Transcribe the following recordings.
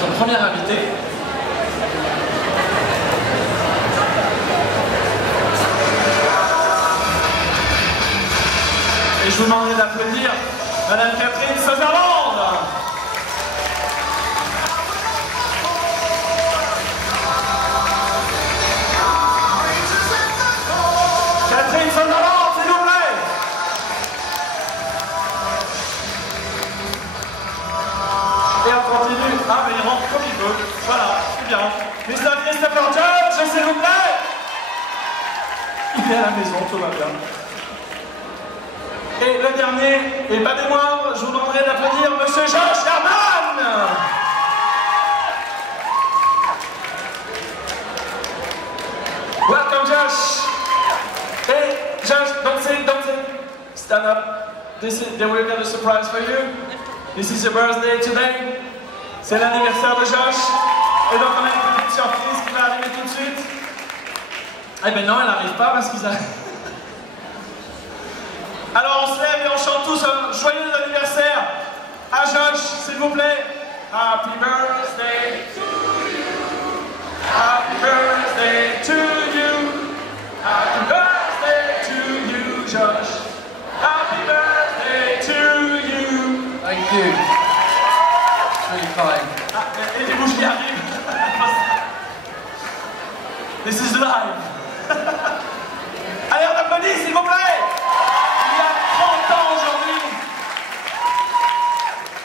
notre première invitée. Et je vous demanderai d'applaudir Madame Catherine Sutherland. Catherine Sutherland, s'il vous plaît. Et on continue. Ah, mais il rentre comme il veut. Voilà, c'est bien. Mr. Christopher Judge, s'il vous plaît. Il est à la maison, tout va bien. Et le dernier, et pas des moindres, je vous demanderai d'applaudir Monsieur Josh Herman. Welcome, Josh. Hey, Josh, don't say. Stand up. We've got a surprise for you. This is your birthday today. C'est l'anniversaire de Josh. Et donc on a une petite surprise qui va arriver tout de suite. Eh ben non, elle n'arrive pas parce qu'ils arrivent. Alors on se lève et on chante tous un joyeux anniversaire à Josh, s'il vous plaît. Happy birthday to you. Happy birthday to you. Happy birthday to you, Josh. Happy birthday to you. Thank you. It's really fine. Ah, et les bougies arrivent. This is live. Allez, on applaudit, s'il vous plaît. Il a 30 ans aujourd'hui.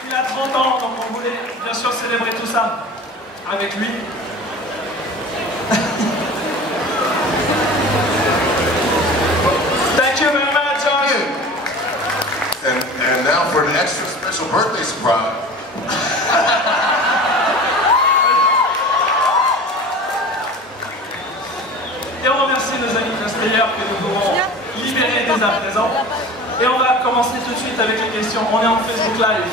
Il a 30 ans, donc on voulait bien sûr célébrer tout ça avec lui. Thank you very much, Josh. And now for an extra special birthday surprise. Et on remercie nos amis cosplayers que nous pourrons libérer dès à présent. Et on va commencer tout de suite avec les questions. On est en Facebook Live,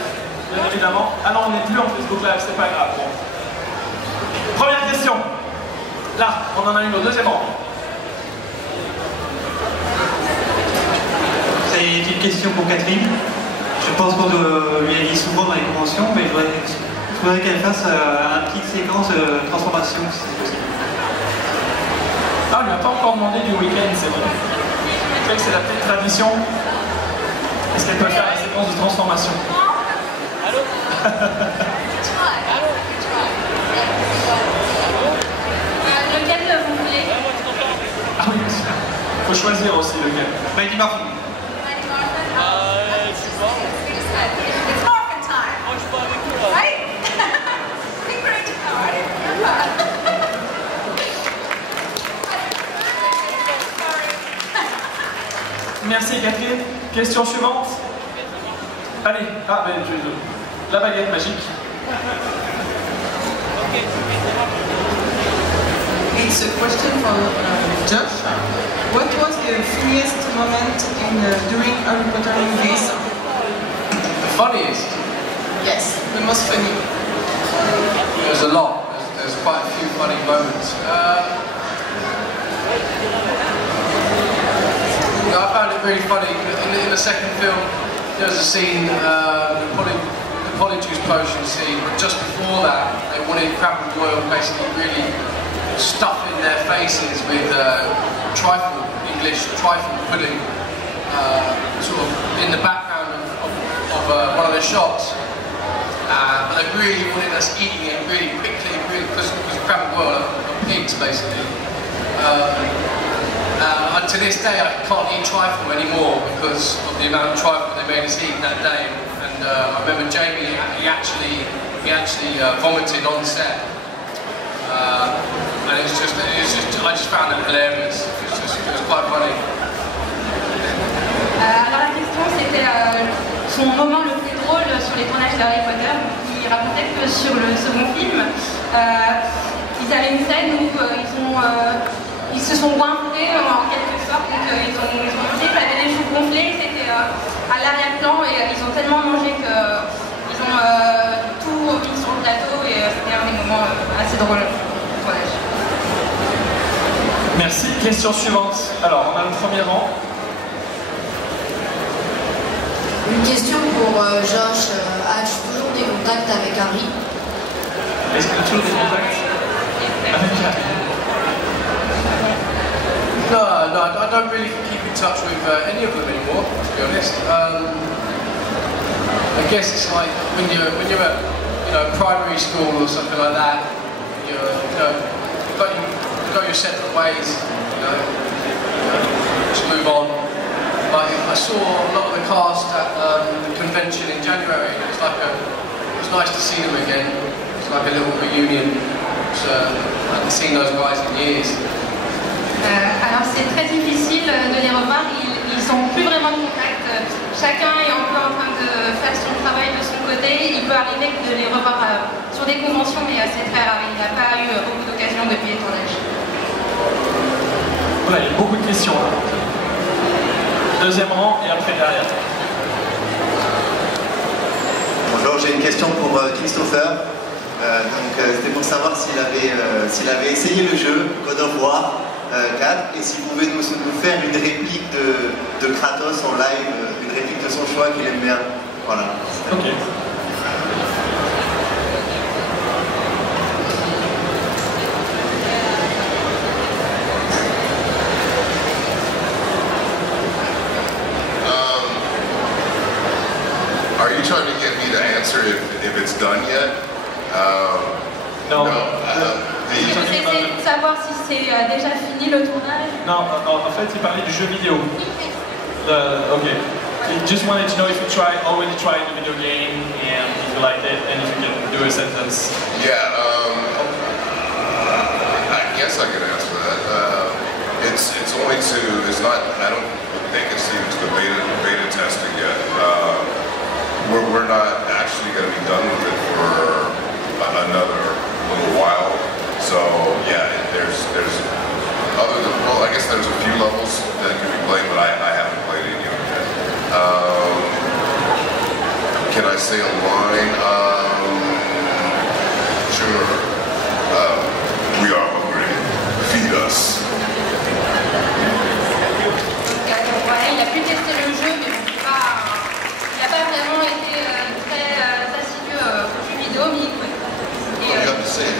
bien évidemment. Ah non, on n'est plus en Facebook Live, c'est pas grave. Bon. Première question. Là, on en a une au deuxième rang. C'est une question pour Catherine. Je pense qu'on lui a dit souvent dans les conventions, mais je voudrais qu'elle fasse une petite séquence de transformation, si c'est possible. Ah, on lui a pas encore demandé du week-end, c'est vrai. C'est vrai que c'est la petite tradition. Est-ce qu'elle peut faire la séquence de transformation? Allô? Lequel vous voulez? Ah oui, bien sûr. Il faut choisir aussi lequel. Maggie Martin. It's Morphin time. Right? Great. All right. Merci Catherine. Question suivante. Allez, ah ben la baguette magique. It's a question for Josh. What was the funniest moment during Harry Potter movies? The funniest? Yes, the most funny. There's a lot. There's quite a few funny moments. I found it really funny. In the second film, there's a scene, the Polyjuice potion scene. Just before that, they wanted Crabbe and Goyle basically really stuffing their faces with trifle, English trifle pudding, sort of in the background of one of the shots. But they really wanted us eating it really quickly, really, because Crabbe and Goyle are pigs basically. To this day, I can't eat trifle anymore because of the amount of trifle they made us eat that day. And I remember Jamie, he actually vomited on set. And I just found it hilarious. It was quite funny. Alors la question c'était son moment le plus drôle sur les tournages de Harry Potter. Il racontait que sur le second film, ils avaient une scène où ils se sont goinfrés en quelque sorte, donc ils ont mangé, ils avaient les joues gonflées, c'était à l'arrière-plan et ils ont tellement mangé qu'ils ont tout mis sur le plateau et c'était un des moments assez drôles du tournage. Merci. Question suivante. Alors, on a le premier rang. Une question pour Josh. As-tu toujours des contacts avec Harry? est-ce qu'il y a toujours des contacts avec Harry? No, I don't really keep in touch with any of them anymore, to be honest. I guess it's like when you're at primary school or something like that. You've got your separate ways. Just move on. Like I saw a lot of the cast at the convention in January. It was nice to see them again. It's like a little reunion. I haven't seen those guys in years. Alors c'est très difficile de les revoir, ils sont plus vraiment de contact, chacun est un peu en train de faire son travail de son côté, il peut arriver de les revoir sur des conventions mais c'est très rare, il n'a pas eu beaucoup d'occasions depuis les tournages. Voilà, il y a beaucoup de questions là. Deuxième rang et après derrière. Bonjour, j'ai une question pour Christopher. C'était pour savoir s'il avait essayé le jeu God of War 4 et s'il pouvait nous faire une réplique de Kratos en live, une réplique de son choix qu'il aime bien. Voilà. Ok. Are you trying to get me to answer if it's done yet? No. J'essaie de savoir si c'est déjà fini le tournage. Non, en fait, il parlait du jeu vidéo. Ok. He just wanted to know if you already tried the video game and if you liked it and if you can do a sentence. Yeah, I guess I can answer that. It's only it's not, I don't think it's even to the beta testing yet. We're not actually going to be done with it for another little while. So yeah, there's other than, well, I guess there's a few levels that can be played, but I haven't played any of them yet. Can I say a line? Sure. We are hungry. Feed us. Ouais, il a pu tester le jeu, mais il n'a pas vraiment été très assidu aux jeux vidéo, mais il écoute. You have to say,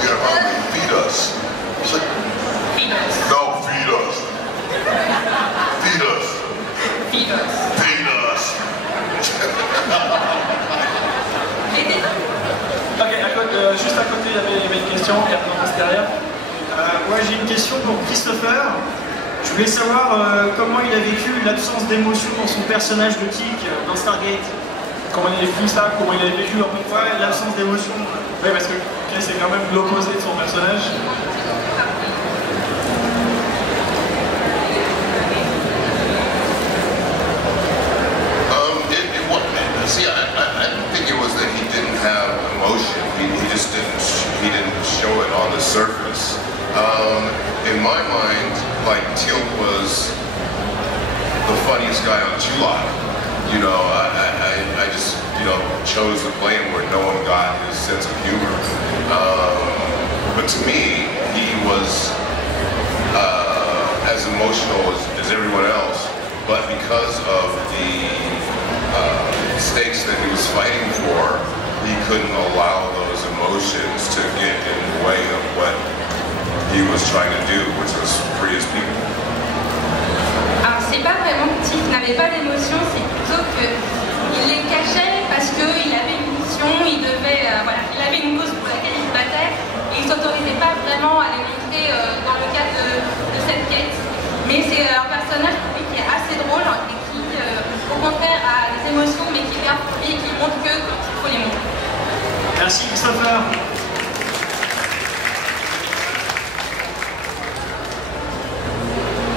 we are hungry. Feed us. Feed us. No, feed us. Feed us. Feed us. Feed us. Ok, juste à côté, il y avait une question, et après on passe derrière. Ouais, j'ai une question pour Christopher. Je voulais savoir comment il a vécu l'absence d'émotion dans son personnage de Tic dans Stargate. Comment il a vécu ça, comment il a vécu en fait. Ouais, l'absence d'émotion. Oui, parce que c'est quand même l'opposé de son personnage. See, I don't think it was that he didn't have emotion. He didn't show it on the surface. In my mind, like Teal'c was the funniest guy on Chulak. You know, I just chose to play him where no one got his sense of humor. But to me, he was as emotional as everyone else. But because of the stakes that he was fighting for, he couldn't allow those emotions to get in the way of what he was trying to do, which was free his people. Alors c'est pas vraiment que Tic n'avait pas d'émotion, c'est plutôt qu'il les cachait parce qu'il avait une mission, il avait une cause pour laquelle il se battait et il s'autorisait pas vraiment à les montrer dans le cadre de cette quête. Mais c'est un personnage pour lui qui est assez drôle et qui, au contraire, a des émotions mais qui garde pour lui et qui montre que quand il faut les montrer. Merci Christopher.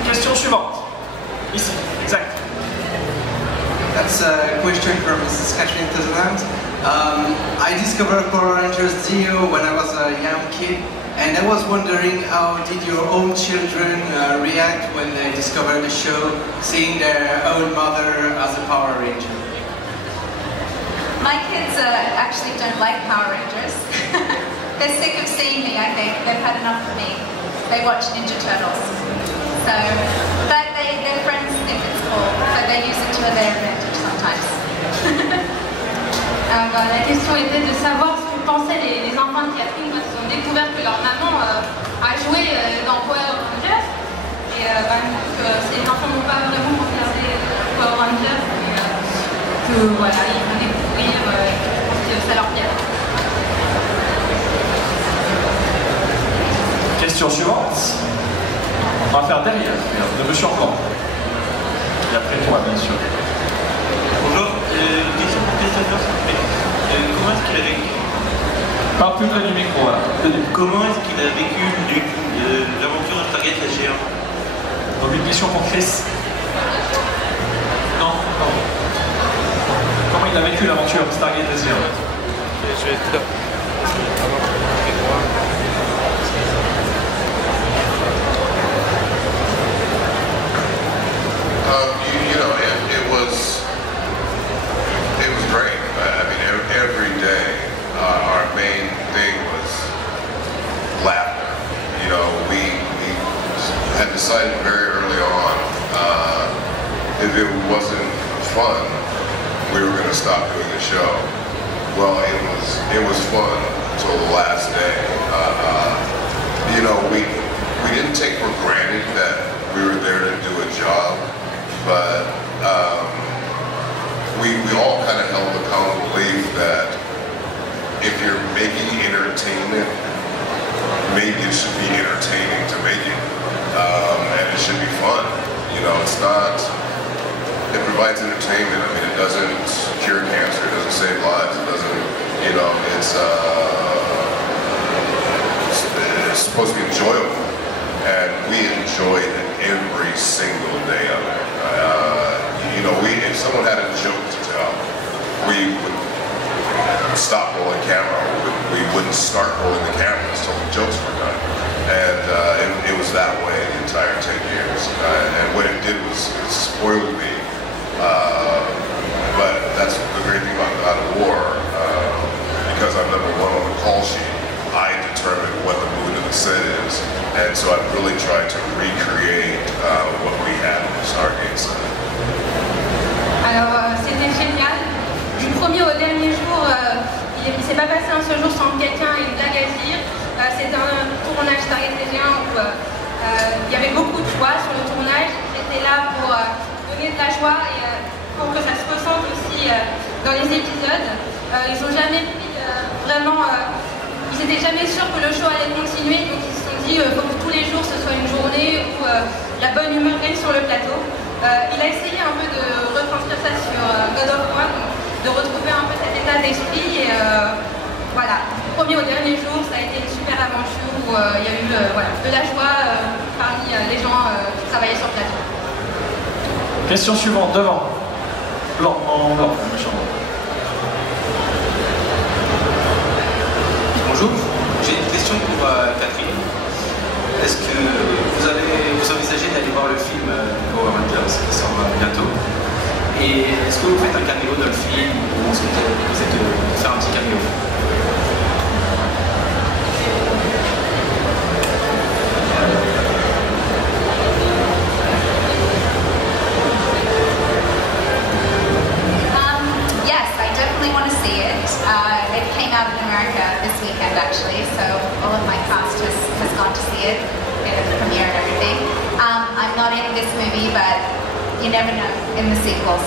Question suivante. Ici, exact. That's a question from Mrs. Catherine Tezland. I discovered Power Rangers Zeo when I was a young kid, and I was wondering how did your own children react when they discovered the show, seeing their own mother as a Power Ranger? My kids actually don't like Power Rangers. They're sick of seeing me, I think. They've had enough of me. They watch Ninja Turtles. So, but their friends think it's cool, so they use it to their advantage sometimes. Alors, la question était de savoir ce que pensaient les enfants de Catherine quand ils ont découvert que leur maman a joué dans Power Rangers. Et ces enfants n'ont pas vraiment regardé Power Rangers. Que voilà, ils vont découvrir, je pense que ça leur plaira. Question suivante. On va faire derrière, de Monsieur Enfant. Et après toi, bien sûr. Bonjour, question pour Christopher, s'il vous plaît. Comment est-ce qu'il a vécu? Parle plus près du micro, là. Comment est-ce qu'il a vécu l'aventure de Stargate SG1? Donc une question pour Chris. Non, pardon. Comment il a vécu l'aventure Stargate SG1? Je vais être là. You know, it was great. I mean, every day our main thing was laughter. You know, we had decided very early on if it wasn't fun, we were going to stop doing the show. Well, it was fun until the last day. You know, we didn't take for granted that we were there to do a job, but we all kind of held the common belief that if you're making entertainment, maybe it should be entertaining to make it, and it should be fun. You know, it's not. It provides entertainment. I mean, it doesn't cure cancer. It doesn't save lives. It doesn't. You know, it's supposed to be enjoyable, and we enjoyed it every single day of it. You know, if someone had a joke to tell, we would stop rolling camera. We wouldn't start rolling the camera until the jokes were done. And it was that way the entire 10 years. And what it did was it spoiled me. But that's the great thing about God of War. Because I'm number one on the call sheet, I determine what the mood of the set is. And so I've really tried to recreate what we had in the Stargate set. Alors c'était génial. Du premier au dernier jour, il ne s'est pas passé un seul jour sans que quelqu'un ait une blague à dire. C'était un tournage Stargate SG1 où il y avait beaucoup de joie sur le tournage. J'étais là pour donner de la joie et pour que ça se ressente aussi dans les épisodes. Ils n'ont jamais pris vraiment. Ils n'étaient jamais sûrs que le show allait continuer, donc ils se sont dit qu'il faut que tous les jours ce soit une journée où la bonne humeur règne sur le plateau. Il a essayé un peu de retranscrire ça sur God of War, de retrouver un peu cet état d'esprit et voilà, du premier au dernier jour, ça a été une super aventure où il y a eu voilà, de la joie parmi les gens qui travaillaient sur le plateau. Question suivante, devant. Blanc, en blanc, méchant. Bonjour, j'ai une question pour Catherine. Est-ce que vous envisagez d'aller voir le film Power Rangers qui sort bientôt? Et est-ce que vous faites un caméo dans le film ou est-ce que vous êtes de faire un petit caméo? Yes, I definitely want to see it. It came out in America this weekend actually, so all of my cast has gone to see it. The premiere and everything. I'm not in this movie, but you never know in the sequels.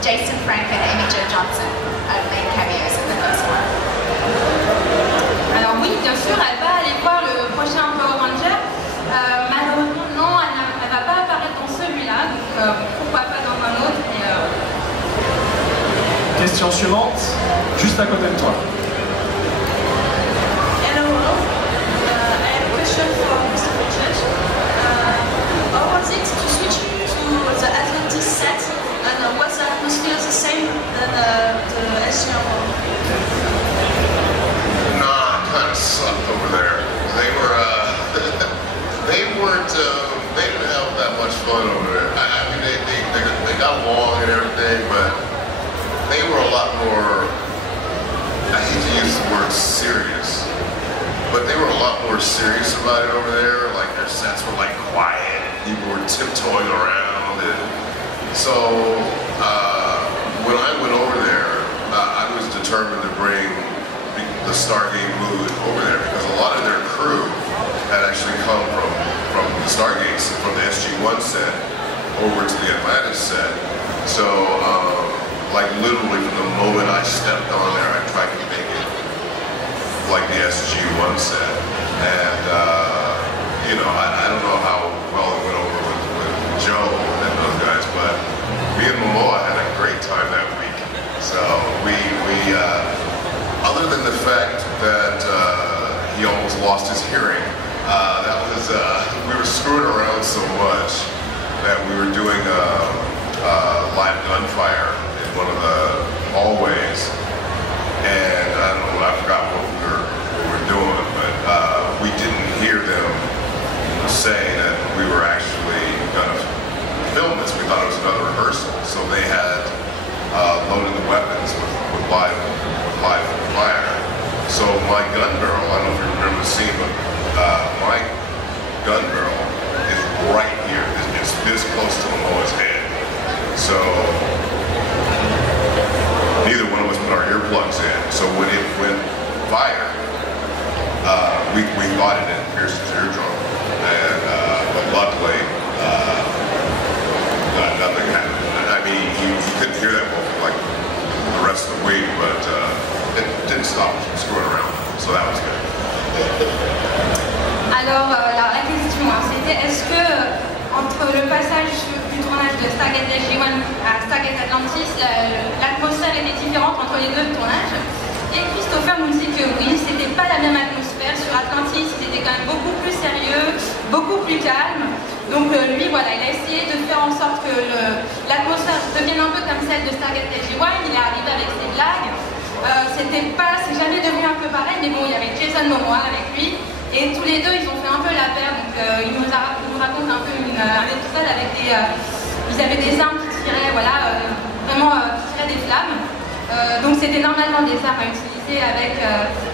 Jason Frank and Amy Jo Johnson have made cameos in the first one. Alors oui, bien sûr, elle va aller voir le prochain Power Ranger. Malheureusement, non, elle ne va pas apparaître dans celui-là, donc pourquoi pas dans un autre. Question suivante, juste à côté de toi. How was it to switch to the Atlantis set, and was the atmosphere the same than the SG1 one? Nah, it kind of sucked over there. They didn't have that much fun over there. I mean, they got along and everything, but they were a lot more, I hate to use the word serious, but they were a lot more serious about it over there. Like their sets were like quiet, people were tiptoeing around, and so when I went over there, I was determined to bring the Stargate mood over there, because a lot of their crew had actually come from the Stargates, from the SG-1 set over to the Atlantis set. So, like literally from the moment I stepped on there, I tried to make it like the SG-1 set. And, you know, I don't know how well it went over with Joe and those guys, but me and Momoa had a great time that week. So other than the fact that he almost lost his hearing, that was, we were screwing around so much that we were doing live gunfire in one of the hallways, and I don't know, I forgot what we were doing, but we didn't hear them say that we were actually going to film this. We thought it was another rehearsal, so they had loaded the weapons with live fire. So my gun barrel, I don't know if you remember the scene, but my gun barrel is right here. It's this close to Momoa's head. So neither one of us put our earplugs in. So when it went fire, we thought it had pierced his eardrum. And but luckily, nothing happened. I mean, he couldn't hear that well for like the rest of the week, but it didn't stop us from screwing around. So that was good. Alors, la question, c'était est-ce que entre le passage du tournage de Stargate SG-1 à Stargate Atlantis, l'atmosphère était différente entre les deux tournages? Et Christopher nous dit que oui, c'était pas la même atmosphère. Sur Atlantis, c'était quand même beaucoup plus sérieux, beaucoup plus calme. Donc lui, voilà, il a essayé de faire en sorte que l'atmosphère devienne un peu comme celle de Stargate SG-1. Il est arrivé avec ses blagues. C'est jamais devenu un peu pareil, mais bon, il y avait Jason Momoa avec lui. Et tous les deux, ils ont fait un peu la paire. Donc il nous raconte un peu un épisode avec ils avaient des armes qui tiraient, voilà, vraiment qui tiraient des flammes. Donc c'était normalement des armes à utiliser avec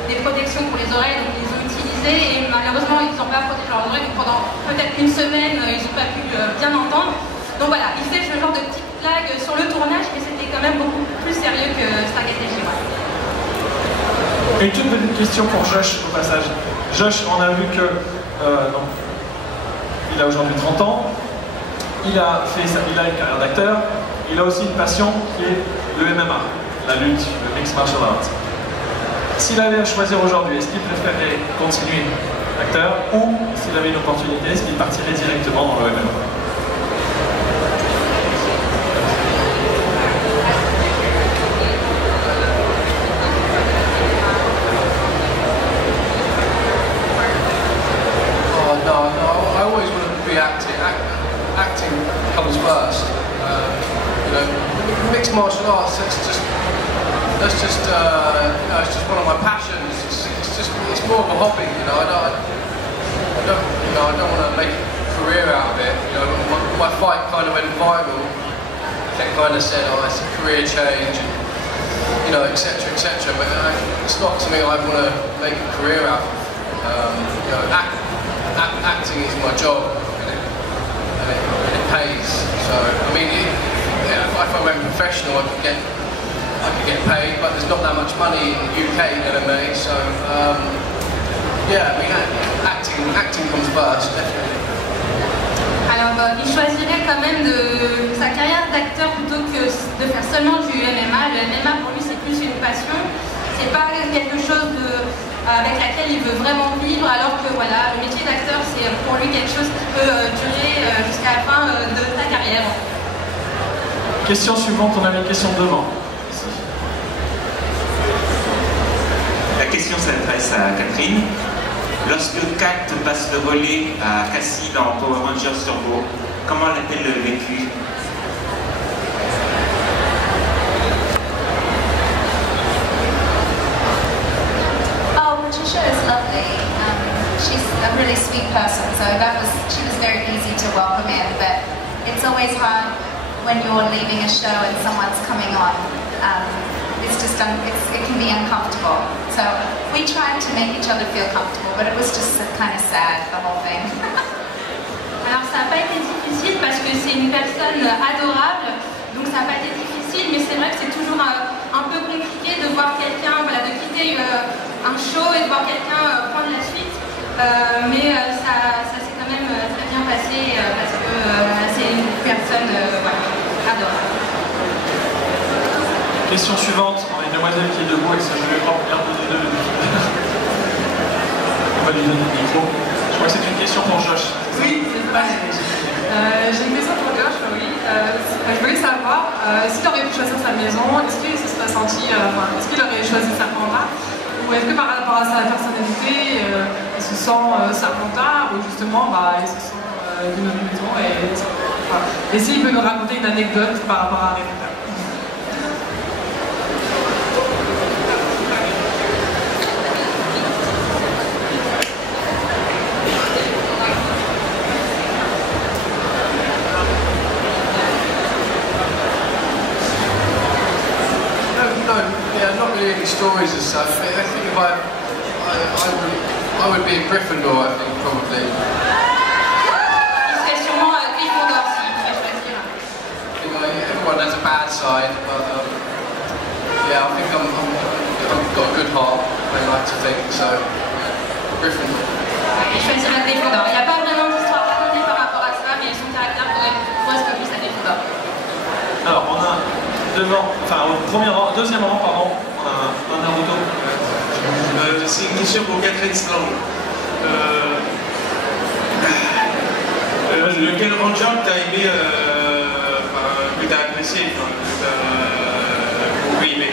des protections pour les oreilles, donc ils les ont utilisées et malheureusement ils n'ont pas protégé leurs oreilles, donc pendant peut-être une semaine ils n'ont pas pu bien entendre. Donc voilà, il fait ce genre de petites blagues sur le tournage, mais c'était quand même beaucoup plus sérieux que Stargate SG-1. Une toute petite question pour Josh au passage. Josh, on a vu que il a aujourd'hui 30 ans, il a une carrière d'acteur, il a aussi une passion qui est le MMA. La lutte, le mixed martial arts. S'il avait à choisir aujourd'hui, est-ce qu'il préférerait continuer acteur ou s'il avait une opportunité, est-ce qu'il partirait directement dans le MMA? Oh no, I always want to be acting. Acting comes first. You know, mixed martial arts. That's just you know, it's just one of my passions. It's more of a hobby. You know, I don't want to make a career out of it. You know, my fight kind of went viral. They kind of said, "Oh, it's a career change," and you know, etc., etc. But it's not something I want to make a career out of. You know, acting is my job, and it pays. So I mean, if I went professional, I could get paid, but there's not that much money in the UK in MMA, so yeah, I mean, acting comes first, definitely. Alors, il choisirait quand même sa carrière d'acteur plutôt que de faire seulement du MMA. Le MMA pour lui c'est plus une passion, c'est pas quelque chose avec laquelle il veut vraiment vivre, alors que voilà, le métier d'acteur c'est pour lui quelque chose qui peut durer jusqu'à la fin de sa carrière. Question suivante, on avait une question devant. La question s'adresse à Catherine. Lorsque Kat passe le relais à Cassie dans Power Rangers Turbo, comment l'a-t-elle vécu? Oh, Patricia is lovely. She's a really sweet person, so she was very easy to welcome in, but it's always hard when you're leaving a show and someone's coming on. It can be uncomfortable. So we tried to make each other feel comfortable, but it was just kind of sad, the whole thing. Alors ça n'a pas été difficile parce que c'est une personne adorable, donc ça n'a pas été difficile, mais c'est vrai que c'est toujours un peu compliqué de voir quelqu'un, voilà, raconter un show et de voir quelqu'un prendre la suite. Mais ça s'est quand même très bien passé parce que c'est une personne adorable. Question suivante, on a une demoiselle qui est debout avec sa jolie robe bien posée de on va lui donner le micro. Je crois que c'est une question pour Josh. Oui, c'est ça. J'ai une question pour Josh, oui. Je voulais savoir s'il aurait pu choisir sa maison, est-ce qu'il se serait senti, est-ce qu'il aurait choisi Serpentard, ou est-ce que par rapport à sa personnalité, il se sent Serpentard, ou justement il se sent d'une autre maison, et s'il peut nous raconter une anecdote par rapport à Harry Potter. Not really any stories as such. I think if I would be a Gryffindor, I think, probably. Il serait sûrement Gryffondor s'il pouvait choisir. Everyone has a bad side, but yeah, I think I've got a good heart, I like to think, so Gryffindor. Il choisirait Gryffondor. Il n'y a pas vraiment d'histoire racontée par rapport à ça, mais son caractère correspond plus à Gryffondor. Alors, on a au deuxième rang, pardon, on a un Naruto. C'est une question pour Catherine Sloan. Quel ranger que tu as aimé, que tu as apprécié, que tu as beaucoup aimé?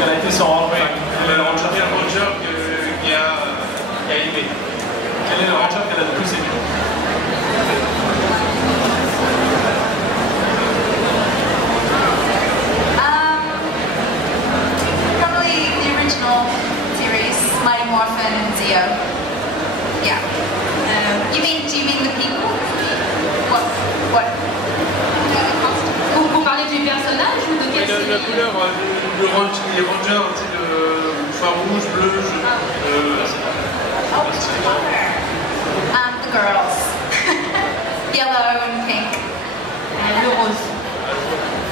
Quel a été son ranger? Quel ranger qui a aimé? Quel est le ranger qu'elle a le plus aimé? Series, Mighty Morphin and Zeo. Yeah. Do you mean the people? What? Vous parlez du personnage ou de quelle série? La couleur, les rangers, soit rouge, bleu, The girls. Yellow and pink. Le rose.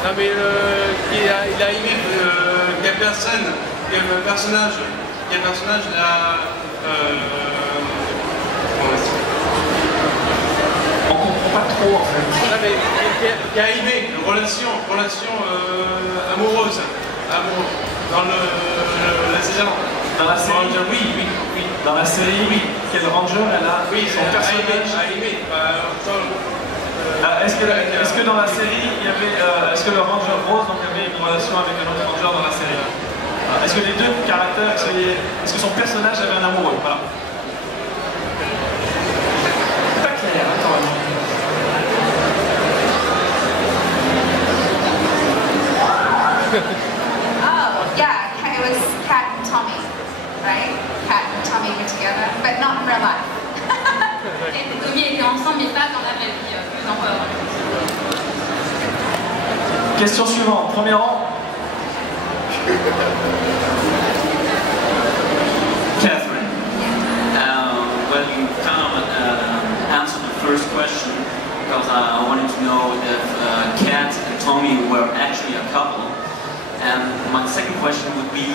Non mais il a aimé quel personnage là, on comprend pas trop en fait. Non mais qui a aimé relation amoureuse, dans la saison. Dans la série, oui. Dans la série, oui. Quel ranger elle a? Oui, son personnage. A aimé. Est-ce que dans la série, il y avait, est-ce que le ranger rose donc avait une relation avec un autre ranger dans la série? Est-ce que les deux caractères, est-ce que son personnage avait un amoureux? Voilà. Pas clair, hein, quand même. Yeah, it was Kat and Tommy, right? Kat and Tommy were together, but not in real life. Et Tommy étaient ensemble, mais pas dans la vraie vie, plus encore. Question suivante, premier rang. Catherine, well, you kind of answered the first question because I wanted to know if Kat and Tommy were actually a couple. And my second question would be,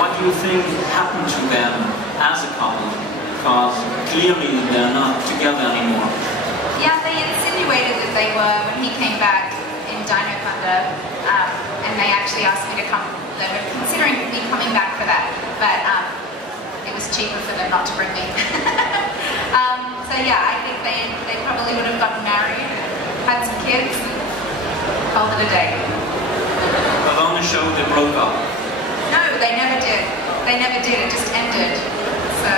what do you think happened to them as a couple? Because clearly they're not together anymore. Yeah, they insinuated that they were when he came back in Dino Thunder, and they actually asked me to come. They were considering me coming back for that, but it was cheaper for them not to bring me. So yeah, I think they probably would have gotten married, had some kids, and called it a day. But on the show they broke up. No, they never did. They never did. It just ended. So.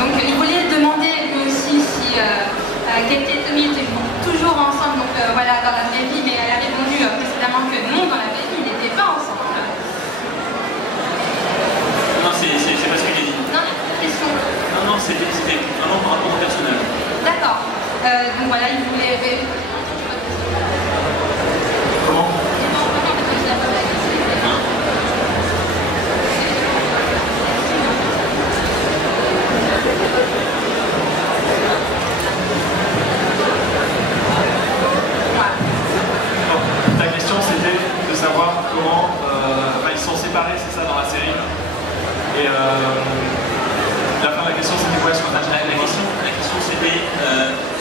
Donc il voulait demander lui aussi si Kat et Tommy étaient toujours ensemble, donc voilà, dans la vraie vie, mais elle a répondu précédemment que non, dans la vraie vie, ils n'étaient pas ensemble. Non, c'est pas ce que j'ai dit. Non, question. Non, c'était vraiment par rapport au personnage. D'accord. Donc voilà, il voulait... Comment? Et la fin de la question c'était quoi sur la question c'était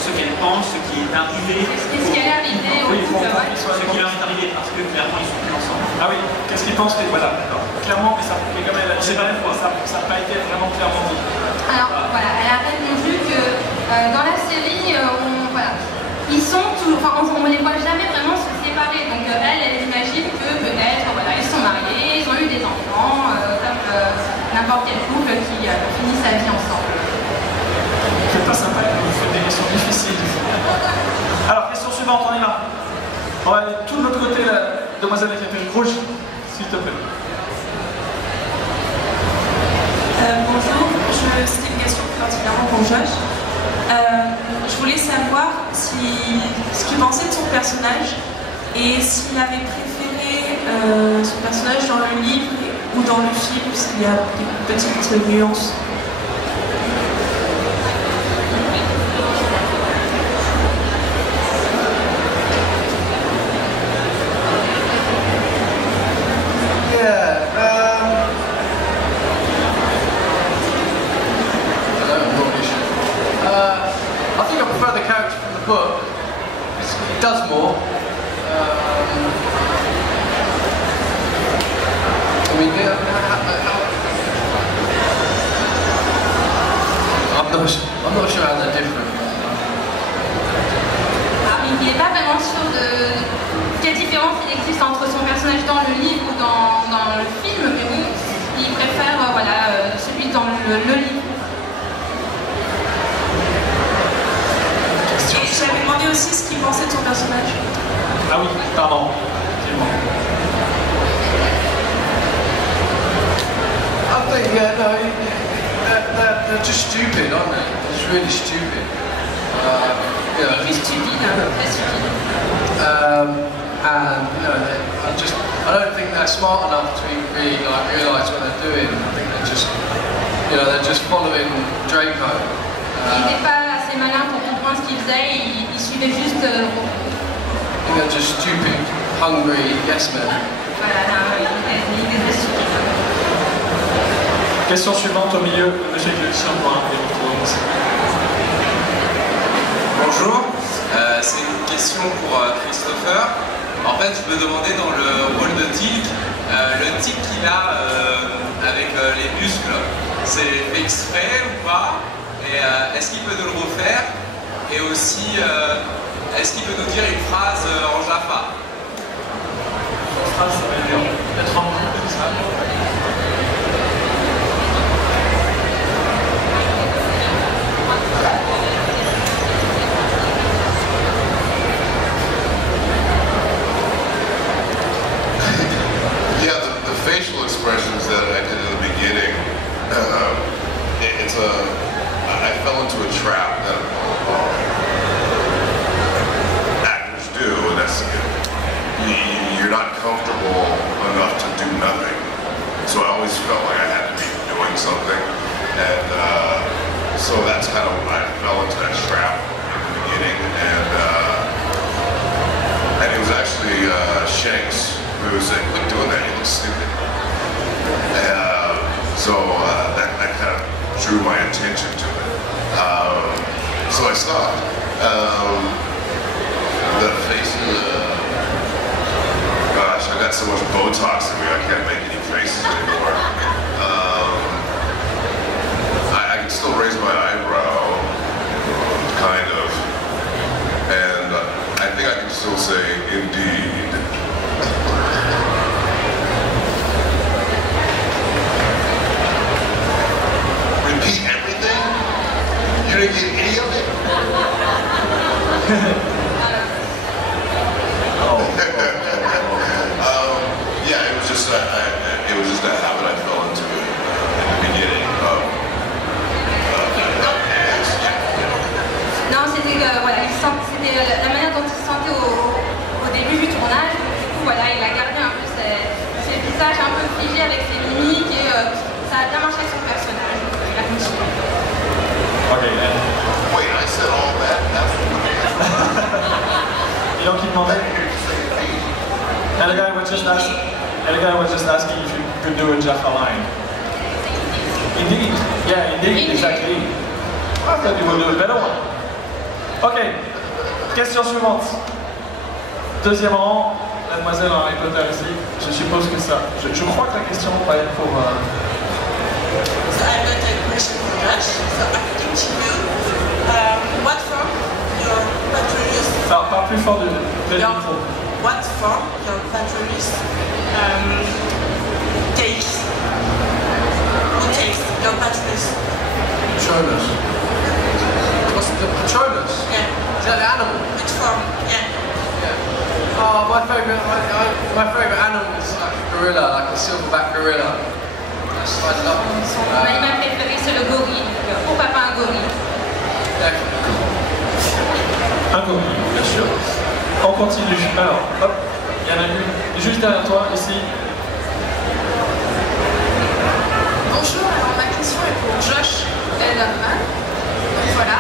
ce qu'elle pense, ce qui est arrivé. Qu'est-ce qui est arrivé au couple, ouais. Ce qui leur est arrivé parce que clairement ils sont plus ensemble. Ah oui, qu'est-ce qu'ils pensent que voilà, d'accord. Clairement, mais ça quand même c'est pas la fois, ça n'a pas été vraiment clairement dit. Alors voilà, elle a répondu que dans la série, voilà, ils sont enfin on les voit jamais vraiment se séparer. Donc elle imagine que peut-être voilà, ils sont mariés, ils ont eu des enfants, comme n'importe quel couple qui finit sa vie ensemble. C'est pas sympa, vous faites des questions difficiles. Alors, question suivante, on y va. On va aller tout de l'autre côté, la demoiselle avec la perruque rouge, s'il te plaît. Bonjour, c'était une question particulièrement pour Josh. Je voulais savoir ce qu'il pensait de son personnage et s'il avait préféré son personnage dans le livre ou dans le film, s'il y a des petites nuances. I think I prefer the character from the book. It does more. I mean, I'm not sure how they're different. Il n'est pas vraiment sûr de quelle différence il existe entre son personnage dans le livre ou dans le film, mais bon, il préfère voilà, celui dans le livre. Et j'avais demandé aussi ce qu'il pensait de son personnage. Ah oui, pardon, effectivement. I think, they're just stupid, aren't they? It's really stupid. You know, très stupide. And you know, I don't think they're smart enough to even really realise what they're doing. I think they're just following Draco. Il n'était pas assez malin pour comprendre ce qu'il faisait, il suivait juste. I think they're just stupid, hungry yes men. Voilà, il était très stupide. Question suivante au milieu, monsieur Gilson, Bonjour, c'est une question pour Christopher. En fait, je me demandais dans le rôle de Teal'c, le tic qu'il a avec les muscles, c'est exprès ou pas? Et est-ce qu'il peut nous le refaire? Et aussi, est-ce qu'il peut nous dire une phrase en Jaffa? Une phrase, ça veut dire peut-être en anglais, c'est ça? Yeah, the facial expressions that I did in the beginning, I fell into a trap that actors do, and that's you're not comfortable enough to do nothing. So I always felt like I had to be doing something, and so that's kind of I fell into that trap in the beginning, and it was actually Shanks who said, "Quit doing that, you look stupid." So that kind of drew my attention to it. So I stopped. The face, gosh, I got so much Botox in me, I can't make any faces anymore. I can still raise my eyebrow, kind of, and I think I can still say, indeed. Repeat everything? You didn't get any of it? Yeah, it was just a habit I fell into in the beginning. Non, c'était voilà, c'était la manière dont il se sentait au début du tournage. Du coup, voilà, il a gardé un peu ses visages un peu figés avec ses mimiques et ça a bien marché avec son personnage. Donc, il a continué. Okay, man. Wait, I said all that. You don't keep on. And the guy was just asking if you could do a Jaffa line. Indeed. Yeah, indeed, exactly. I thought you would do a better one. Ok, question suivante. Deuxième rang, mademoiselle Harry Potter ici. Je suppose que ça. Je crois que la question va être pour. So I've got a question for Josh. So according to you, what form your Patronus? Alors, pas plus fort de micro. What form your Patronus takes? Who takes your Patronus? Patronus. What's the Patronus? Yeah. Is that the animal? Which form? Yeah. Oh, my favourite animal is like a gorilla, like a silverback gorilla. I love it. Son animal préféré c'est le gorille. Pourquoi pas un gorille? Un gorille, bien sûr. On continue. Alors, hop, il y en a une juste derrière toi, ici. Bonjour, alors ma question est pour Josh Ellerman. Donc voilà,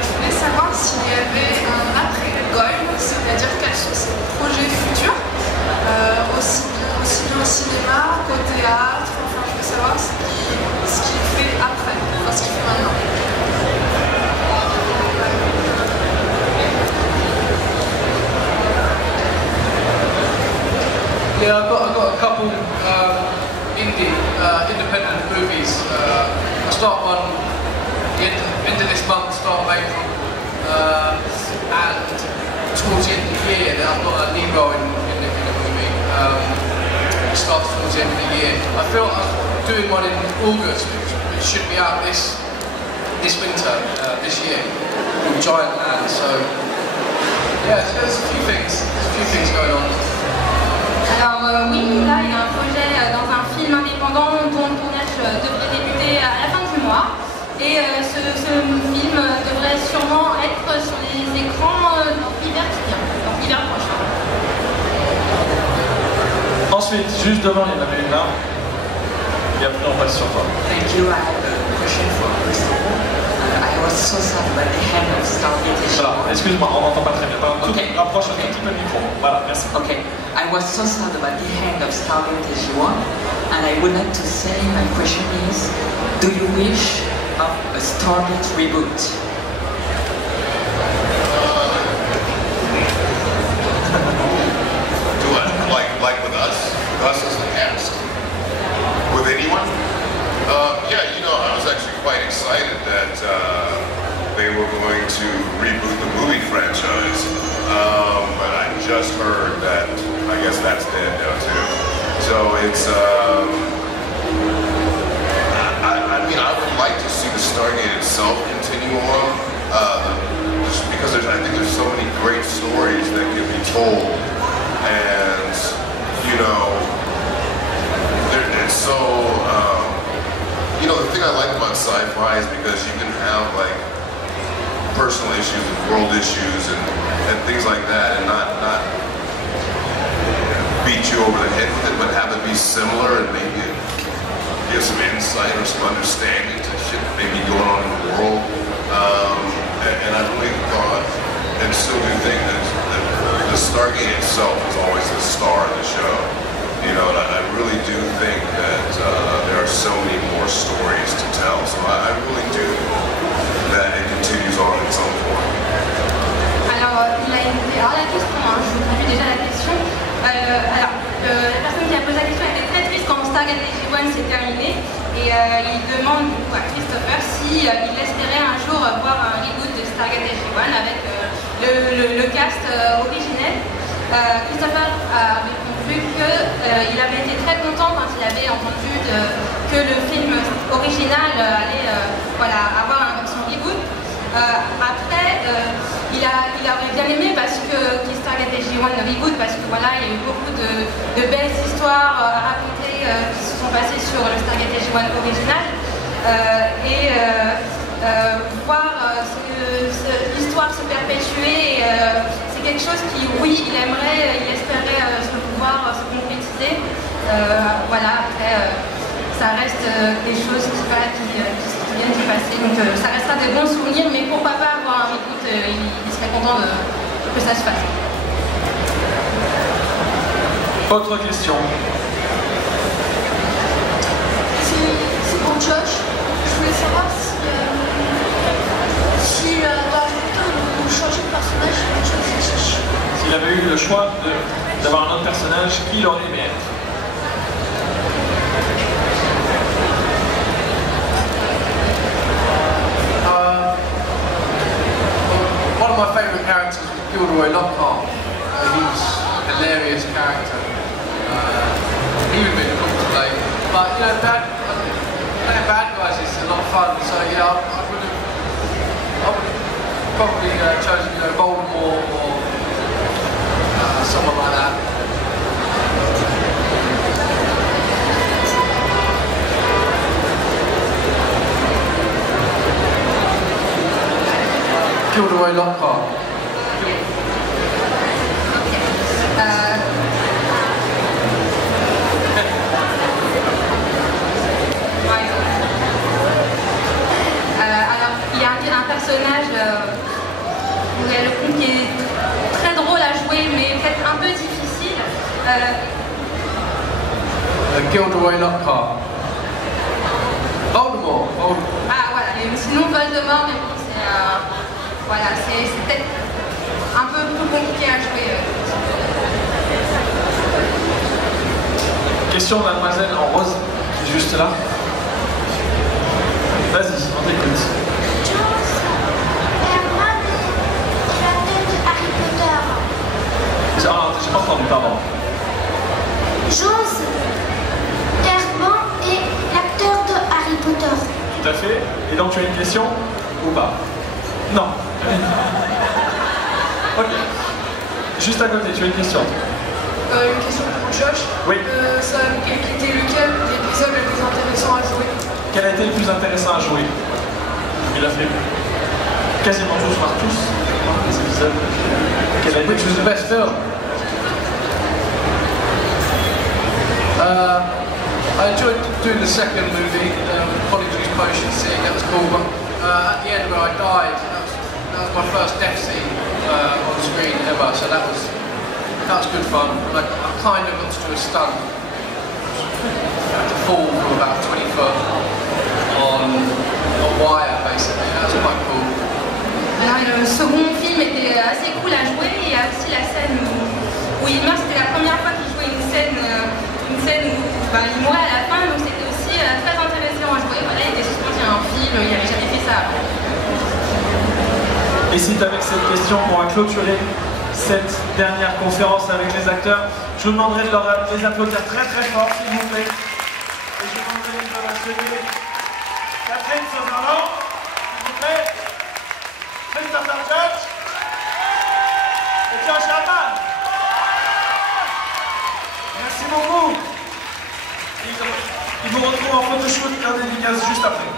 je voulais savoir s'il y avait un après-goal, c'est-à-dire quels sont ses projets futurs, aussi bien au cinéma qu'au théâtre, enfin je veux savoir ce qu'il fait après, enfin ce qu'il fait maintenant. Yeah, I've got a couple independent movies. I start one end of this month, start of April, and towards the end of the year, I've got a lead role in the movie. It starts towards the end of the year. I feel I'm doing one in August, which should be out this winter, this year, called Giant Land. So yeah, there's a few things going on. Alors oui, là il y a un projet dans un film indépendant dont le tournage devrait débuter à la fin du mois. Et ce film devrait sûrement être sur les écrans l'hiver qui vient, donc l'hiver prochain. Ensuite, juste devant, il y en avait une là. Et après, on passe sur toi. Thank you. I have a question for Christopher. I was so sad by the hand of Stargate SG-1. Voilà, excuse-moi, on n'entend pas très bien. Okay. Rapproche un petit peu le micro. Voilà, merci. Okay. I was so sad about the hand of Stargate SG-1, and I would like to say, my question is, do you wish of a Stargate reboot? Do I? Like with us? Us as the cast? With anyone? Yeah, you know, I was actually quite excited that they were going to reboot the movie franchise. But I just heard that, I guess that's dead now too. So it's, I mean, I would like to see the Stargate itself continue on, just because I think there's so many great stories that can be told, and, you know, it's so, you know, the thing I like about sci-fi is because you can have, like, personal issues and world issues and things like that, and not beat you over the head with it, but have it be similar and maybe give some insight or some understanding to shit that may be going on in the world. And I really thought, and still do think that the Stargate itself is always the star of the show. You know, and I really do think that there are so many more stories to tell. So I really do that it continues on in some form. Alors, la question, hein, je vous traduis déjà la question. La personne qui a posé la question était très triste quand Stargate SG-1 s'est terminé et il demande du coup à Christopher si il espérait un jour voir un reboot de Stargate SG-1 avec le cast originel. Christopher a répondu qu'il avait été très content quand il avait entendu que le film original allait avoir son reboot. Après, il aurait bien aimé parce que Stargate SG-1 reboot, parce que voilà, il y a eu beaucoup de belles histoires à raconter qui se sont passées sur le Stargate SG-1 original. Voir l'histoire se perpétuer, c'est quelque chose qui, oui, il espérait pouvoir se concrétiser. Voilà, après, ça reste des choses qui viennent du passé, donc ça restera des bons souvenirs, mais pourquoi pas avoir un reboot, il serait content que ça se fasse. Autre question. C'est pour Josh. Lockhart. He's a hilarious character. He would have been cool to play. But you know, playing bad guys is a lot of fun. So yeah, I would have probably chosen, you know, Voldemort or someone like that. Gilderoy Lockhart. Alors, il y a un personnage, vous avez le coup, qui est très drôle à jouer, mais peut-être un peu difficile. Gilderoy Lockhart. Voldemort. Ah voilà, mais sinon Voldemort, mais bon, c'est voilà, c'est peut-être un peu plus compliqué à jouer. Question de mademoiselle en rose, qui est juste là. Vas-y, on t'écoute. Ah non, j'ai pas entendu, pardon. Jaws, Herman est l'acteur de Harry Potter. Tout à fait. Et donc tu as une question ou pas? Non. Ok. Juste à côté, tu as une question? Une question pour Josh. Oui. Quel était lequel l'épisode le plus intéressant à jouer? Quel a été le plus intéressant à jouer? Il a fait quasiment tous, voire tous, les épisodes. Quel a été Which was the best film? I enjoyed doing the second movie, Polyjuice Potion scene, that was cool, but at the end where I died, that was my first death scene on screen ever, so that was good fun. And I kind of got to do a stunt, to fall from about 20 foot on a wire basically, that was quite cool. Alors, le second film était assez cool à jouer, et il y a aussi la scène où il meurt. C'était la première fois qu'il jouait une scène où il mourait à la fin, donc c'était aussi très intéressant à jouer. Voilà, il était suspendu à un fil, il n'avait jamais fait ça avant. Et c'est avec cette question qu'on va clôturer cette dernière conférence avec les acteurs. Je vous demanderai de les applaudir très très fort, s'il vous plaît. Et je vous demanderai de accueillir Catherine Sutherland, s'il vous plaît, Christopher Judge et Josh Hartman. Merci beaucoup. Ils vous retrouvent en photoshoot et en dédicace juste après.